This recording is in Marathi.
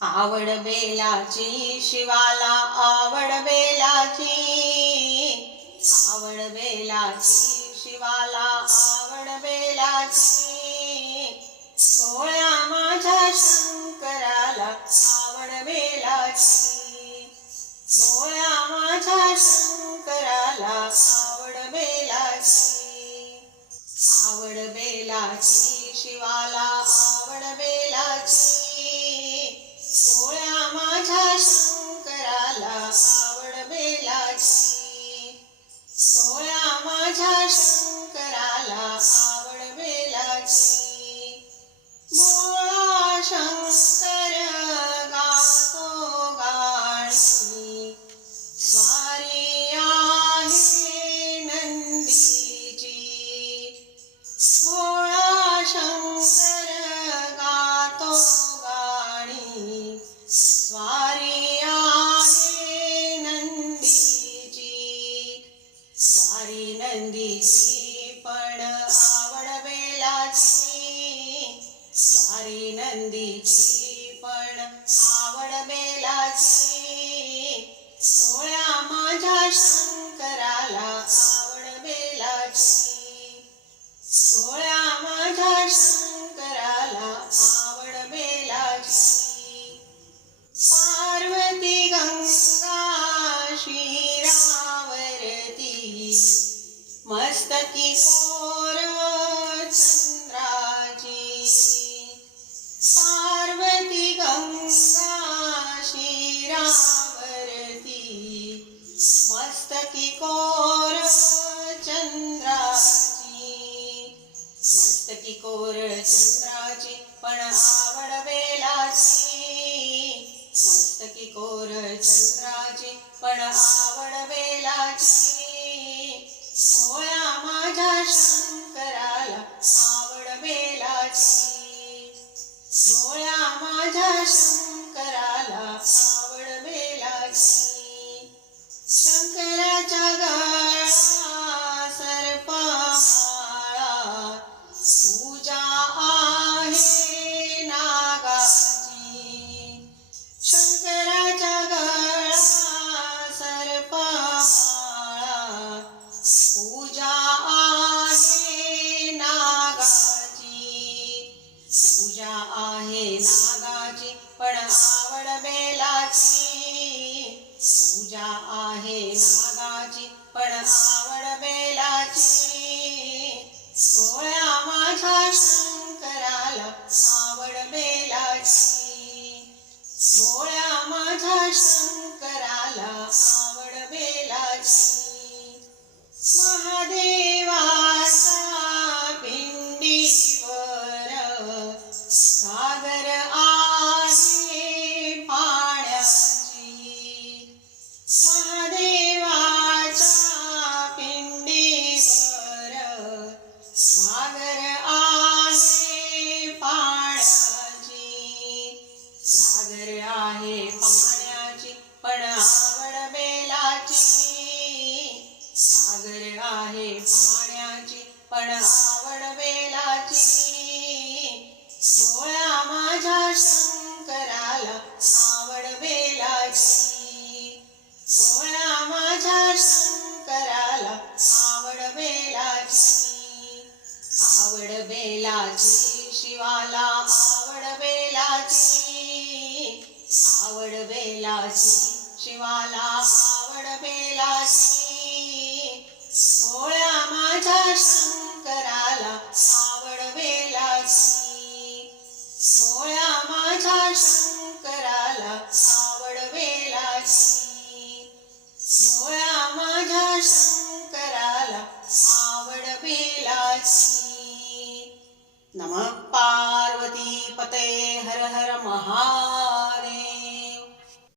आवड बेलाची शिवाला आवड बेलाची. आवड बेलाची शिवाला आवड बेलाची. भोळ्या माझ्या शंकराला आवड बेलाची. भोळ्या माझ्या शंकराला आवड बेलाची. आवड बेलाची शिवाला बेलाची स्वारी नंदीची पण आवड बेलाची सोळ्या माझ्या शंकराला आवड बेलाची सोळ्या माझ्या शंकराला आवड बेलाची पार्वती गंगा शिरावरती मस्तकी कोर कोरळ चंद्राची पण आवड बेलाची मस्तकी कोरळ चंद्राची पण आवड बेलाची भोळ्या माझ्या शंकराला आवड बेलाची भोळ्या माझ्या शंकराला आवड बेलाची नागाची पण आवड बेलाची पूजा आहे नागाची पण आवड आवड बेलाची शिवाला आवड बेलाची. भोळ्या माझ्या शंकराला आवड बेलाची. भोळ्या माझ्या शंकराला आवड बेलाची. भोळ्या माझ्या शंकराला आवड बेलाची. नमः पार्वती पते हर हर महा